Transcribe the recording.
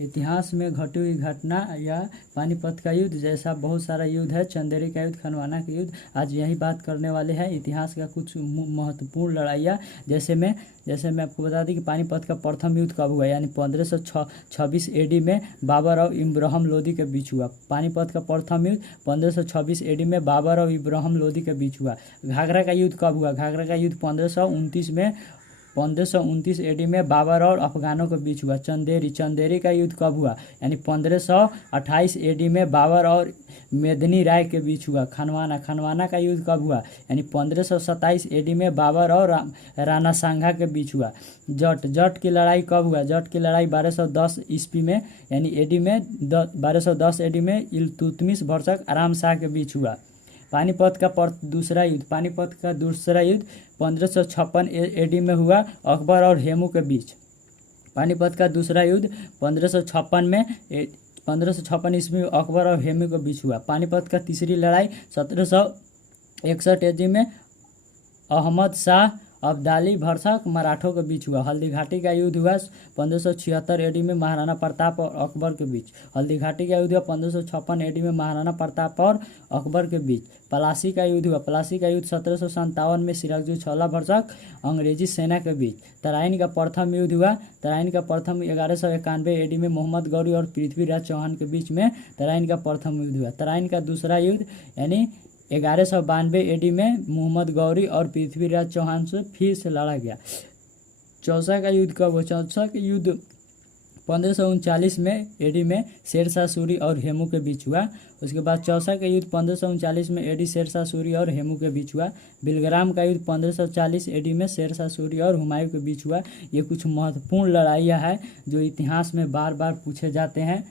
इतिहास में घटी हुई घटना या पानीपत का युद्ध जैसा बहुत सारा युद्ध है, चंदेरी का युद्ध, खनवाना का युद्ध, आज यही बात करने वाले हैं। इतिहास का कुछ महत्वपूर्ण लड़ाइयाँ, जैसे मैं आपको बता दें कि पानीपत का प्रथम युद्ध कब हुआ, यानी 1526 एडी में बाबर और इब्राहिम लोदी के बीच हुआ। पानीपत का प्रथम युद्ध 1526 एडी में बाबर और इब्राहिम लोदी के बीच हुआ। घाघरा का युद्ध कब हुआ? घाघरा का युद्ध 1529 एडी में बाबर और अफगानों के बीच हुआ। चंदेरी का युद्ध कब हुआ? यानी 1528 एडी में बाबर और मेदिनी राय के बीच हुआ। खनवाना का युद्ध कब हुआ? यानी 1527 एडी में बाबर और राणा सांगा के बीच हुआ। जट की लड़ाई कब हुआ? जट की लड़ाई 1210 ईस्वी में, यानी एडी में 1210 एडी में इल्तुतमिश वर्षक आराम शाह के बीच हुआ। पानीपत का दूसरा युद्ध 1556 एडी में हुआ, अकबर और हेमू के बीच। पानीपत का दूसरा युद्ध 1556 ईस्वी में अकबर और हेमू के बीच हुआ। पानीपत का तीसरी लड़ाई 1761 ईस्वी में अहमद शाह अब्दाली भरसक मराठों के बीच हुआ। हल्दीघाटी का युद्ध हुआ 1576 एडी में महाराणा प्रताप और अकबर के बीच। हल्दीघाटी का युद्ध हुआ 1556 एडी में महाराणा प्रताप और अकबर के बीच। पलासी का युद्ध हुआ 1757 में सिराजुद्दौला भरसक अंग्रेजी सेना के बीच। तराइन का प्रथम युद्ध हुआ 1191 एडी में मोहम्मद गौरी और पृथ्वीराज चौहान के बीच में तराइन का प्रथम युद्ध हुआ। तराइन का दूसरा युद्ध यानी 1192 एडी में मोहम्मद गौरी और पृथ्वीराज चौहान से फिर से लड़ा गया। चौसा का युद्ध कब हुआ? चौसा का युद्ध 1539 में एडी में शेरशाह सूरी और हेमू के बीच हुआ। उसके बाद चौसा का युद्ध 1539 में एडी शेरशाह सूरी और हेमू के बीच हुआ। बिलग्राम का युद्ध 1540 एडी में शेरशाह सूरी और हुमायूं के बीच हुआ। ये कुछ महत्वपूर्ण लड़ाइयाँ हैं जो इतिहास में बार बार पूछे जाते हैं।